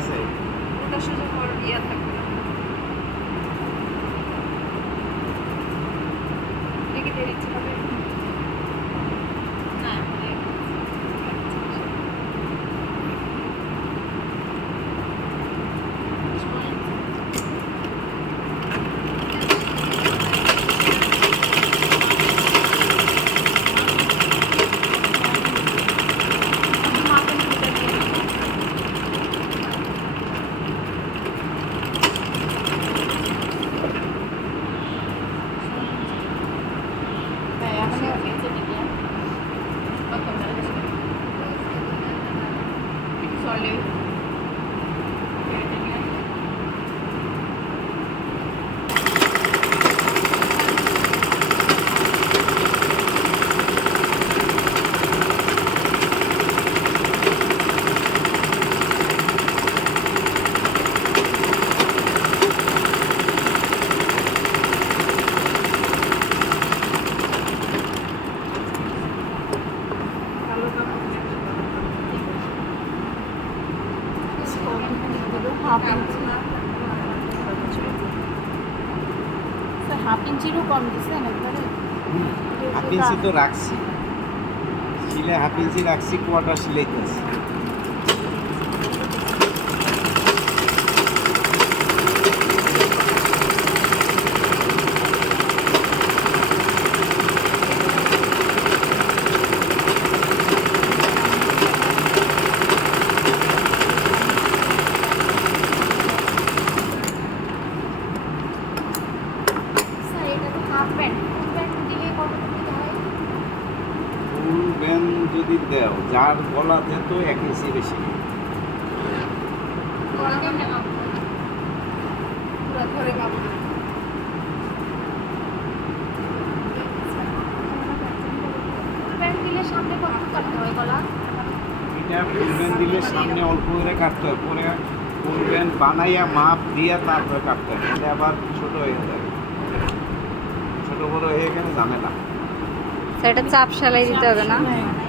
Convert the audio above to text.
আছে ওটা সোজা পর ইয়া থাকবে দেখি দিয়ে দিচ্ছি হবে না solid হাফ ইঞ্চিরও কম দিচ্ছেন একবারে হাফ ইঞ্চি তো রাখছি সিলে হাফ ইঞ্চি রাখছি কোয়ার্টার সিলাইতেছি ফুল ব্যান যদি দেও যার গলাতে তো 1 ইঞ্চি বেশি পুরো ধরে পাবো সামনে কত কাটতে হয় গলা এটা ফুল ব্যান দিলে সামনে অল্প করে কাটতে হয় পরে ফুল ব্যান বানাইয়া মাপ দিয়া তারপরে কাটতে হয় তাহলে আবার ছোট হয়ে যায় ছোট বড় হয়ে গেলে ঝামেলা সেটা চাপ সেলাই দিতে হবে না হ্যাঁ